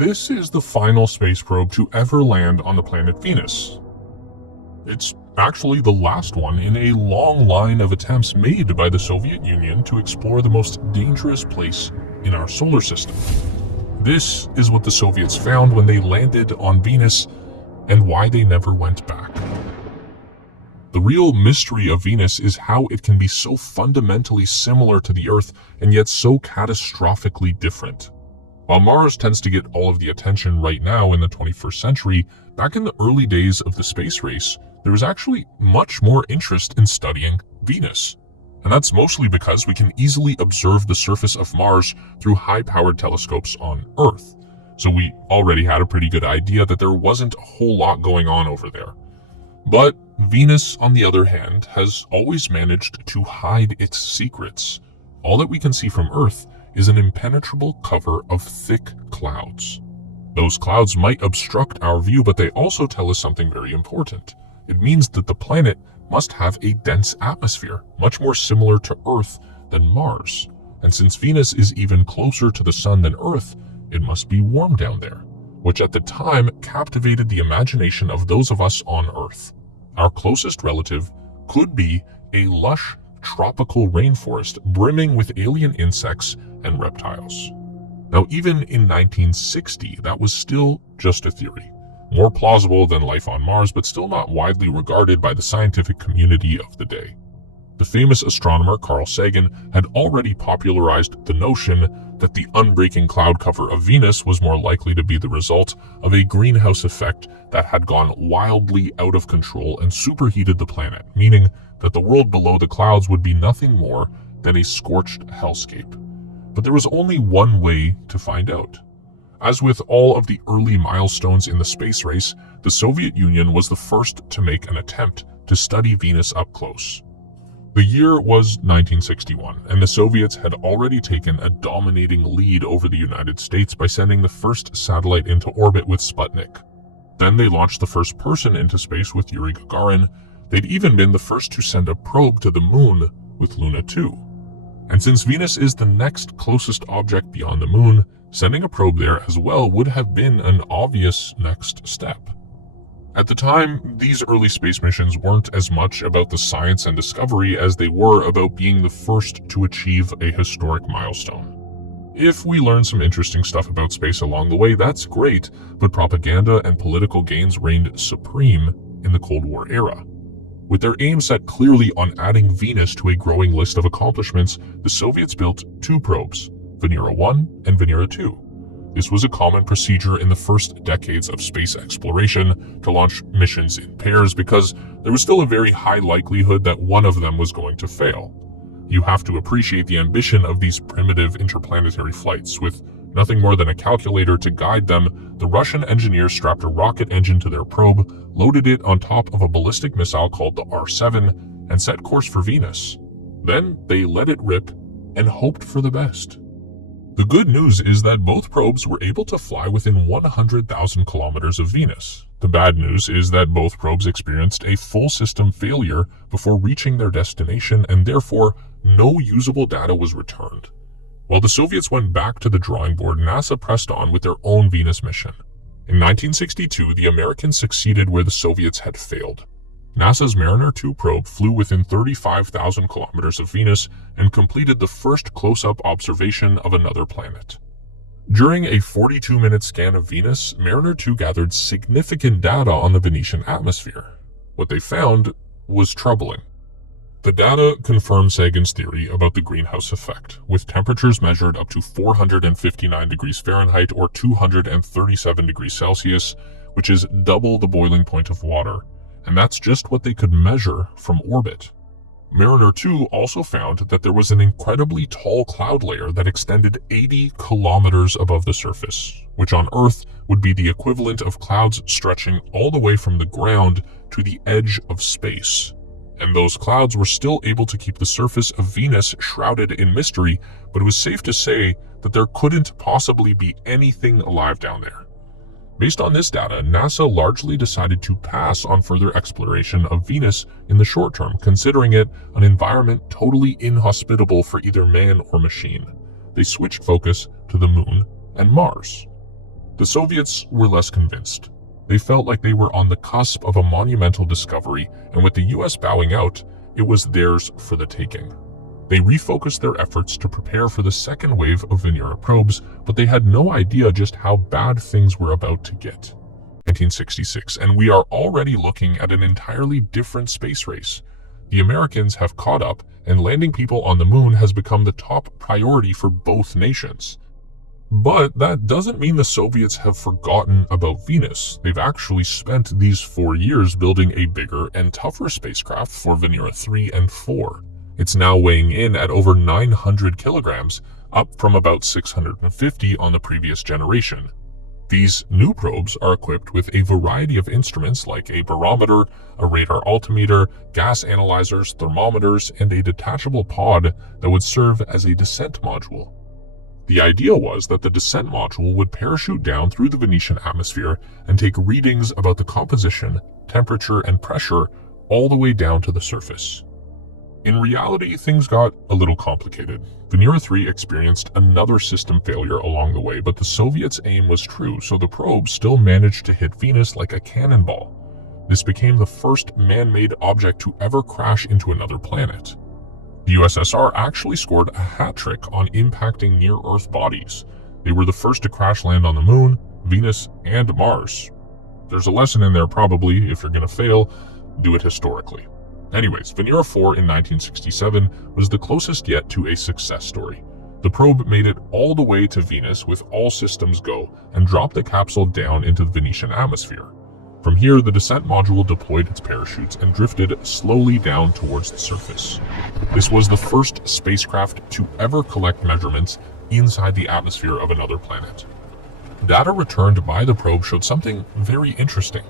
this is the final space probe to ever land on the planet Venus. It's actually the last one in a long line of attempts made by the Soviet Union to explore the most dangerous place in our solar system. This is what the Soviets found when they landed on Venus and why they never went back. The real mystery of Venus is how it can be so fundamentally similar to the Earth and yet so catastrophically different. While Mars tends to get all of the attention right now in the 21st century, back in the early days of the space race, there was actually much more interest in studying Venus. And that's mostly because we can easily observe the surface of Mars through high-powered telescopes on Earth. So we already had a pretty good idea that there wasn't a whole lot going on over there. But Venus, on the other hand, has always managed to hide its secrets. All that we can see from Earth is an impenetrable cover of thick clouds. Those clouds might obstruct our view, but they also tell us something very important. It means that the planet must have a dense atmosphere, much more similar to Earth than Mars. And since Venus is even closer to the Sun than Earth, it must be warm down there, which at the time captivated the imagination of those of us on Earth. Our closest relative could be a lush tropical rainforest brimming with alien insects and reptiles. Now, even in 1960, that was still just a theory. More plausible than life on Mars, but still not widely regarded by the scientific community of the day. The famous astronomer Carl Sagan had already popularized the notion that the unbreaking cloud cover of Venus was more likely to be the result of a greenhouse effect that had gone wildly out of control and superheated the planet, meaning that the world below the clouds would be nothing more than a scorched hellscape. But there was only one way to find out. As with all of the early milestones in the space race, the Soviet Union was the first to make an attempt to study Venus up close. The year was 1961, and the Soviets had already taken a dominating lead over the United States by sending the first satellite into orbit with Sputnik. Then they launched the first person into space with Yuri Gagarin. They'd even been the first to send a probe to the moon with Luna 2. And since Venus is the next closest object beyond the moon, sending a probe there as well would have been an obvious next step. At the time, these early space missions weren't as much about the science and discovery as they were about being the first to achieve a historic milestone. If we learn some interesting stuff about space along the way, that's great, but propaganda and political gains reigned supreme in the Cold War era. With their aim set clearly on adding Venus to a growing list of accomplishments, the Soviets built two probes, Venera 1 and Venera 2. This was a common procedure in the first decades of space exploration to launch missions in pairs because there was still a very high likelihood that one of them was going to fail. You have to appreciate the ambition of these primitive interplanetary flights. With nothing more than a calculator to guide them, the Russian engineers strapped a rocket engine to their probe, loaded it on top of a ballistic missile called the R-7, and set course for Venus. Then they let it rip and hoped for the best. The good news is that both probes were able to fly within 100,000 kilometers of Venus. The bad news is that both probes experienced a full system failure before reaching their destination, and therefore no usable data was returned. While the Soviets went back to the drawing board, NASA pressed on with their own Venus mission. In 1962, the Americans succeeded where the Soviets had failed. NASA's Mariner 2 probe flew within 35,000 kilometers of Venus and completed the first close-up observation of another planet. During a 42-minute scan of Venus, Mariner 2 gathered significant data on the Venetian atmosphere. What they found was troubling. The data confirmed Sagan's theory about the greenhouse effect, with temperatures measured up to 459 degrees Fahrenheit or 237 degrees Celsius, which is double the boiling point of water. And that's just what they could measure from orbit. Mariner 2 also found that there was an incredibly tall cloud layer that extended 80 kilometers above the surface, which on Earth would be the equivalent of clouds stretching all the way from the ground to the edge of space. And those clouds were still able to keep the surface of Venus shrouded in mystery, but it was safe to say that there couldn't possibly be anything alive down there. Based on this data, NASA largely decided to pass on further exploration of Venus in the short term, considering it an environment totally inhospitable for either man or machine. They switched focus to the Moon and Mars. The Soviets were less convinced. They felt like they were on the cusp of a monumental discovery, and with the US bowing out, it was theirs for the taking. They refocused their efforts to prepare for the second wave of Venera probes, but they had no idea just how bad things were about to get. 1966, and we are already looking at an entirely different space race. The Americans have caught up, and landing people on the moon has become the top priority for both nations. But that doesn't mean the Soviets have forgotten about Venus. They've actually spent these 4 years building a bigger and tougher spacecraft for Venera 3 and 4. It's now weighing in at over 900 kilograms, up from about 650 on the previous generation. These new probes are equipped with a variety of instruments like a barometer, a radar altimeter, gas analyzers, thermometers, and a detachable pod that would serve as a descent module. The idea was that the descent module would parachute down through the Venetian atmosphere and take readings about the composition, temperature, and pressure all the way down to the surface. In reality, things got a little complicated. Venera 3 experienced another system failure along the way, but the Soviets' aim was true, so the probe still managed to hit Venus like a cannonball. This became the first man-made object to ever crash into another planet. The USSR actually scored a hat trick on impacting near-Earth bodies. They were the first to crash land on the Moon, Venus, and Mars. There's a lesson in there probably. If you're gonna fail, do it historically. Anyways, Venera 4 in 1967 was the closest yet to a success story. The probe made it all the way to Venus with all systems go and dropped the capsule down into the Venetian atmosphere. From here, the descent module deployed its parachutes and drifted slowly down towards the surface. This was the first spacecraft to ever collect measurements inside the atmosphere of another planet. Data returned by the probe showed something very interesting.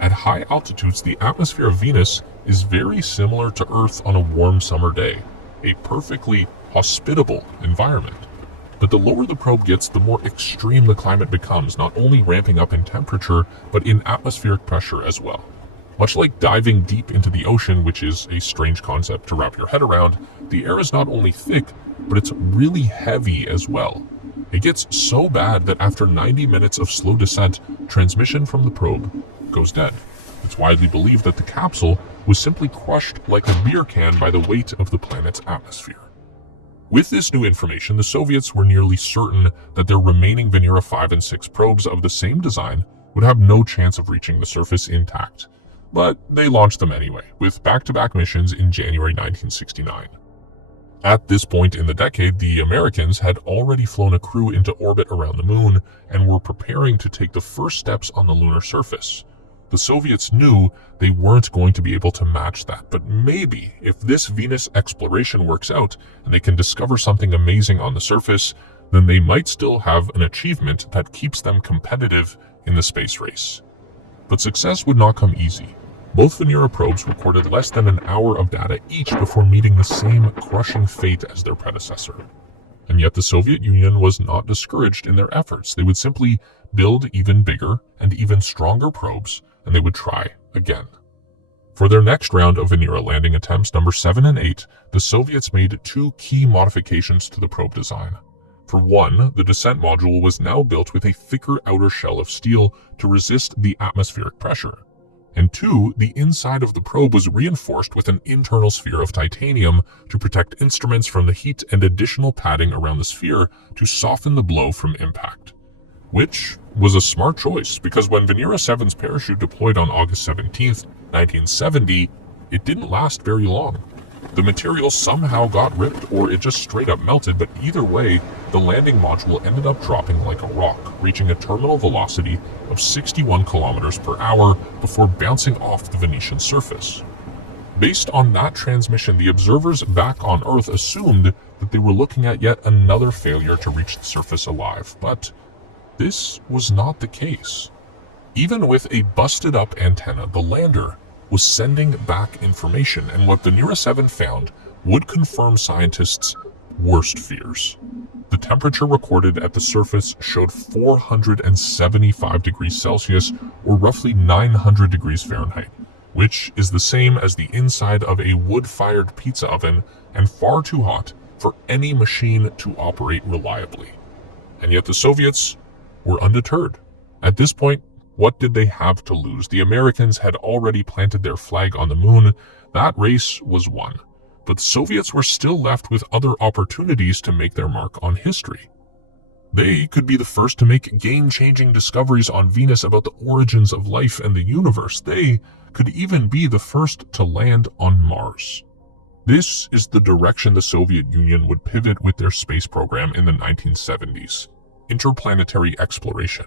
At high altitudes, the atmosphere of Venus is very similar to Earth on a warm summer day, a perfectly hospitable environment. But the lower the probe gets, the more extreme the climate becomes, not only ramping up in temperature, but in atmospheric pressure as well. Much like diving deep into the ocean, which is a strange concept to wrap your head around, the air is not only thick, but it's really heavy as well. It gets so bad that after 90 minutes of slow descent, transmission from the probe goes dead. It's widely believed that the capsule was simply crushed like a beer can by the weight of the planet's atmosphere. With this new information, the Soviets were nearly certain that their remaining Venera 5 and 6 probes of the same design would have no chance of reaching the surface intact. But they launched them anyway, with back-to-back missions in January 1969. At this point in the decade, the Americans had already flown a crew into orbit around the moon and were preparing to take the first steps on the lunar surface. The Soviets knew they weren't going to be able to match that, but maybe if this Venus exploration works out and they can discover something amazing on the surface, then they might still have an achievement that keeps them competitive in the space race. But success would not come easy. Both Venera probes recorded less than an hour of data each before meeting the same crushing fate as their predecessor. And yet the Soviet Union was not discouraged in their efforts. They would simply build even bigger and even stronger probes, and they would try again. For their next round of Venera landing attempts, number 7 and 8, the Soviets made 2 key modifications to the probe design. For one, the descent module was now built with a thicker outer shell of steel to resist the atmospheric pressure. And 2, the inside of the probe was reinforced with an internal sphere of titanium to protect instruments from the heat and additional padding around the sphere to soften the blow from impact. Which was a smart choice, because when Venera 7's parachute deployed on August 17, 1970, it didn't last very long. The material somehow got ripped or it just straight up melted, but either way, the landing module ended up dropping like a rock, reaching a terminal velocity of 61 kilometers per hour before bouncing off the Venetian surface. Based on that transmission, the observers back on Earth assumed that they were looking at yet another failure to reach the surface alive, but this was not the case. Even with a busted up antenna, the lander was sending back information, and what Venera 7 found would confirm scientists' worst fears. The temperature recorded at the surface showed 475 degrees Celsius, or roughly 900 degrees Fahrenheit, which is the same as the inside of a wood-fired pizza oven and far too hot for any machine to operate reliably. And yet the Soviets were undeterred. At this point, what did they have to lose? The Americans had already planted their flag on the moon. That race was won. But the Soviets were still left with other opportunities to make their mark on history. They could be the first to make game-changing discoveries on Venus about the origins of life and the universe. They could even be the first to land on Mars. This is the direction the Soviet Union would pivot with their space program in the 1970s: interplanetary exploration.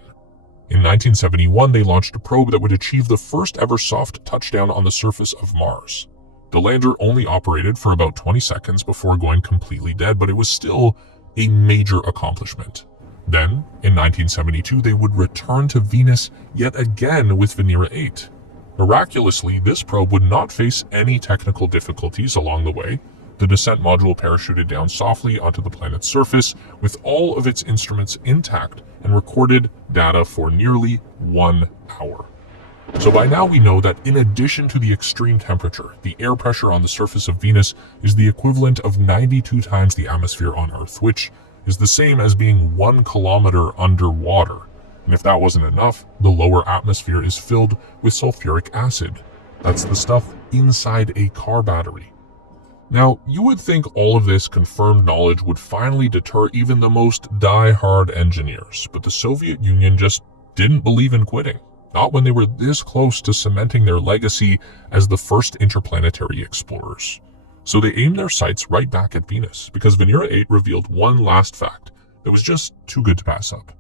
In 1971, they launched a probe that would achieve the first ever soft touchdown on the surface of Mars. The lander only operated for about 20 seconds before going completely dead, but it was still a major accomplishment. Then, in 1972, they would return to Venus yet again with Venera 8. Miraculously, this probe would not face any technical difficulties along the way. The descent module parachuted down softly onto the planet's surface with all of its instruments intact and recorded data for nearly 1 hour. So by now we know that in addition to the extreme temperature, the air pressure on the surface of Venus is the equivalent of 92 times the atmosphere on Earth, which is the same as being 1 kilometer underwater. And if that wasn't enough, the lower atmosphere is filled with sulfuric acid. That's the stuff inside a car battery. Now, you would think all of this confirmed knowledge would finally deter even the most die-hard engineers, but the Soviet Union just didn't believe in quitting. Not when they were this close to cementing their legacy as the first interplanetary explorers. So they aimed their sights right back at Venus, because Venera 8 revealed one last fact that was just too good to pass up.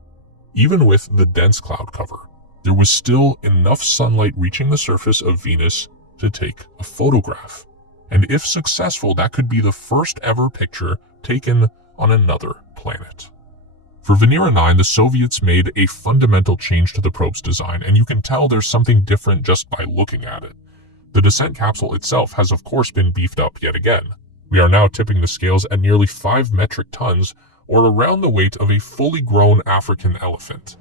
Even with the dense cloud cover, there was still enough sunlight reaching the surface of Venus to take a photograph. And if successful, that could be the first ever picture taken on another planet. For Venera 9, the Soviets made a fundamental change to the probe's design, and you can tell there's something different just by looking at it. The descent capsule itself has of course been beefed up yet again. We are now tipping the scales at nearly 5 metric tons, or around the weight of a fully grown African elephant.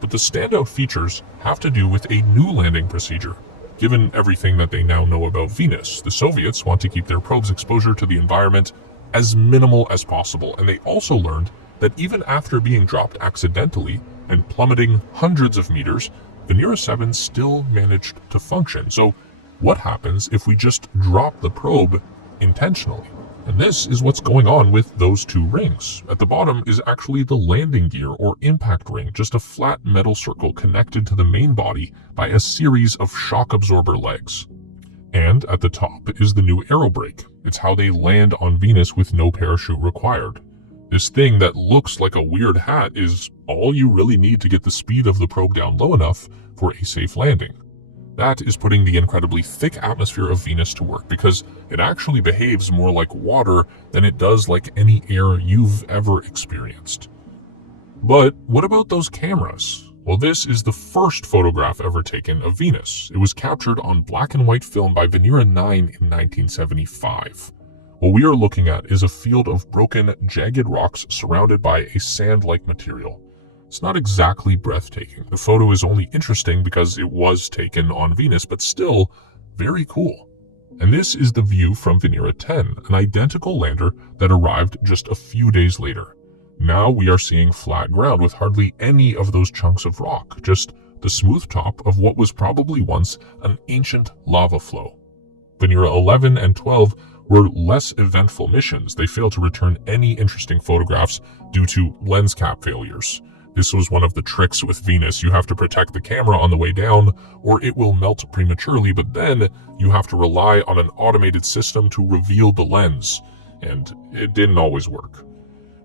But the standout features have to do with a new landing procedure. Given everything that they now know about Venus, the Soviets want to keep their probe's exposure to the environment as minimal as possible, and they also learned that even after being dropped accidentally and plummeting hundreds of meters, Venera 7 still managed to function. So what happens if we just drop the probe intentionally? And this is what's going on with those 2 rings. At the bottom is actually the landing gear or impact ring, just a flat metal circle connected to the main body by a series of shock absorber legs. And at the top is the new aero brake. It's how they land on Venus with no parachute required. This thing that looks like a weird hat is all you really need to get the speed of the probe down low enough for a safe landing. That is putting the incredibly thick atmosphere of Venus to work, because it actually behaves more like water than it does like any air you've ever experienced. But what about those cameras? Well, this is the first photograph ever taken of Venus. It was captured on black and white film by Venera 9 in 1975. What we are looking at is a field of broken, jagged rocks surrounded by a sand-like material. It's not exactly breathtaking. The photo is only interesting because it was taken on Venus, but still very cool. And this is the view from Venera 10, an identical lander that arrived just a few days later. Now we are seeing flat ground with hardly any of those chunks of rock, just the smooth top of what was probably once an ancient lava flow. Venera 11 and 12 were less eventful missions. They failed to return any interesting photographs due to lens cap failures. This was one of the tricks with Venus. You have to protect the camera on the way down, or it will melt prematurely, but then you have to rely on an automated system to reveal the lens, and it didn't always work.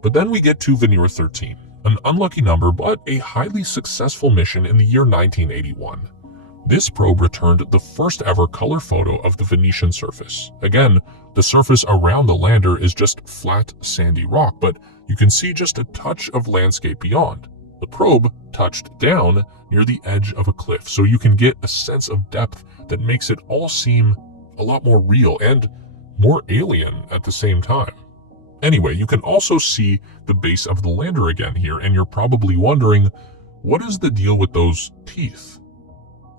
But then we get to Venera 13, an unlucky number, but a highly successful mission in the year 1981. This probe returned the first ever color photo of the Venetian surface. Again, the surface around the lander is just flat, sandy rock, but you can see just a touch of landscape beyond. The probe touched down near the edge of a cliff, so you can get a sense of depth that makes it all seem a lot more real and more alien at the same time. Anyway, you can also see the base of the lander again here, and you're probably wondering, what is the deal with those teeth?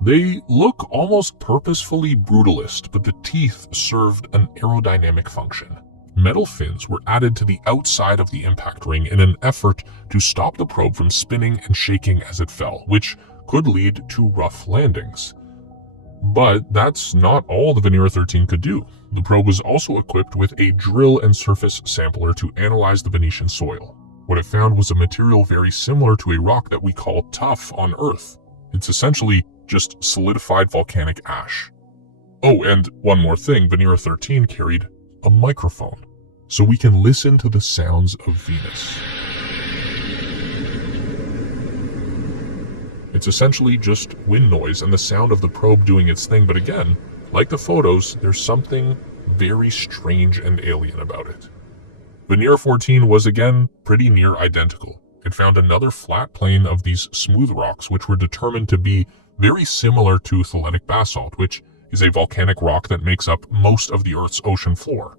They look almost purposefully brutalist, but the teeth served an aerodynamic function. Metal fins were added to the outside of the impact ring in an effort to stop the probe from spinning and shaking as it fell, which could lead to rough landings. But that's not all the Venera 13 could do. The probe was also equipped with a drill and surface sampler to analyze the Venetian soil. What it found was a material very similar to a rock that we call tuff on Earth. It's essentially just solidified volcanic ash. Oh, and one more thing, Venera 13 carried a microphone, so we can listen to the sounds of Venus. It's essentially just wind noise and the sound of the probe doing its thing, but again, like the photos, there's something very strange and alien about it. Venera 14 was again pretty near identical. It found another flat plane of these smooth rocks, which were determined to be very similar to thylatic basalt, which is a volcanic rock that makes up most of the Earth's ocean floor.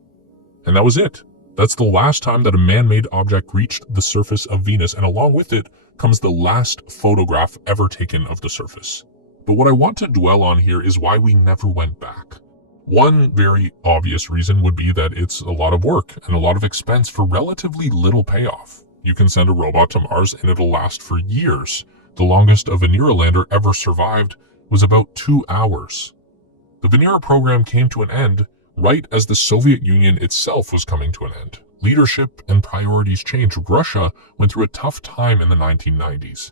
And that was it. That's the last time that a man-made object reached the surface of Venus, and along with it comes the last photograph ever taken of the surface. But what I want to dwell on here is why we never went back. One very obvious reason would be that it's a lot of work and a lot of expense for relatively little payoff. You can send a robot to Mars and it'll last for years. The longest a Venera lander ever survived was about 2 hours. The Venera program came to an end right as the Soviet Union itself was coming to an end. Leadership and priorities changed. Russia went through a tough time in the 1990s.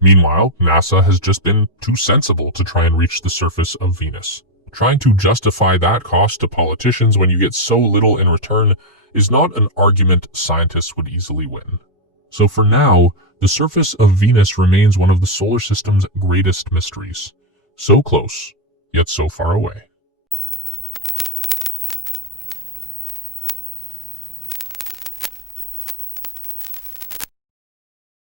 Meanwhile, NASA has just been too sensible to try and reach the surface of Venus. Trying to justify that cost to politicians when you get so little in return is not an argument scientists would easily win. So for now, the surface of Venus remains one of the solar system's greatest mysteries. So close, yet so far away.